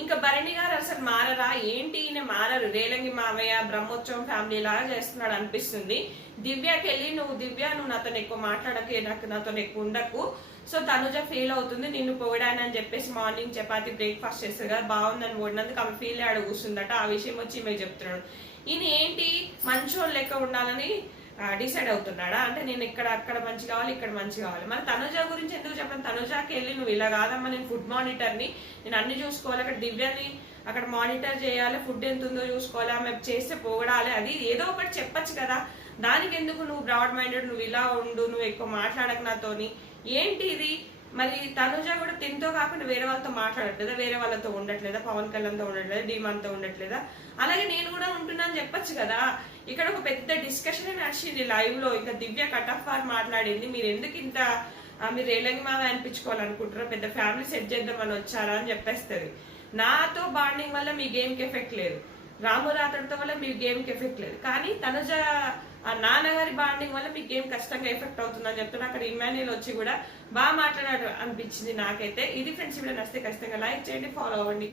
ఇంకా భరణి గారు అసలు మారరా ఏంటి, ఈయన మారరు, రేలంగి మావయ్య బ్రహ్మోత్సవం ఫ్యామిలీ లాగా చేస్తున్నాడు అనిపిస్తుంది. దివ్యకి వెళ్ళి నువ్వు నాతో ఎక్కువ మాట్లాడకే, నాతో ఎక్కువ ఉండకు, సో తనుజ ఫీల్ అవుతుంది నిన్ను పొగడానని చెప్పేసి మార్నింగ్ చపాతి బ్రేక్ఫాస్ట్ చేస్తారు కదా, బాగుందని పొడినందుకు ఆమె ఫీల్ ఆడ కూర్చుందట. ఆ విషయం వచ్చి ఈమె చెప్తున్నాడు. ఈయన ఏంటి మంచోళ్ళు లెక్క ఉండాలని డిసైడ్ అవుతున్నాడా, అంటే నేను అక్కడ మంచి కావాలి, ఇక్కడ మంచి కావాలి. మరి తనుజ గురించి ఎందుకు చెప్పాను? తనుజాకి వెళ్ళి నువ్వు ఇలా కాదమ్మా, నేను ఫుడ్ మానిటర్ని, నేను అన్ని చూసుకోవాలి, అక్కడ దివ్యాన్ని అక్కడ మానిటర్ చేయాలి, ఫుడ్ ఎంత ఉందో చూసుకోవాలి, ఆమె చేస్తే పొగడాలి, అది ఏదో ఒకటి చెప్పచ్చు కదా. దానికి ఎందుకు నువ్వు బ్రాడ్ మైండెడ్, నువ్వు ఇలా ఉండు, నువ్వు ఎక్కువ మాట్లాడక నాతోని, ఏంటి ఇది? మరి తనుజ కూడా తింతో కాకుండా వేరే వాళ్ళతో మాట్లాడట్లేదా, వేరే వాళ్ళతో ఉండట్లేదా, పవన్ కళ్యాణ్తో ఉండట్లేదా, డీమాన్తో ఉండట్లేదా? అలాగే నేను కూడా ఉంటున్నాను చెప్పొచ్చు కదా. ఇక్కడ ఒక పెద్ద డిస్కషన్ నడిచింది లైవ్ లో. ఇంకా దివ్య కట్ ఆఫ్ వార్ మాట్లాడింది, మీరు ఎందుకు ఇంత మీరు రేలంగి మాగా అనిపించుకోవాలనుకుంటారో, పెద్ద ఫ్యామిలీ సెట్ చేద్దామని వచ్చారా అని చెప్పేస్తుంది. నాతో బాండింగ్ వల్ల మీ గేమ్ కి ఎఫెక్ట్ లేదు, రాము రాతడితో వల్ల మీ గేమ్ కి ఎఫెక్ట్ లేదు, కానీ తనుజ ఆ నాన్నగారి బాండింగ్ వల్ల మీ గేమ్ ఖచ్చితంగా ఎఫెక్ట్ అవుతుందని చెప్తున్నా. అక్కడ ఇమాన్యుల్ వచ్చి కూడా బాగా మాట్లాడారు అనిపించింది నాకైతే. ఇది ఫ్రెండ్స్, వీడియో నచ్చితే ఖచ్చితంగా లైక్ చేయండి, ఫాలో అవ్వండి.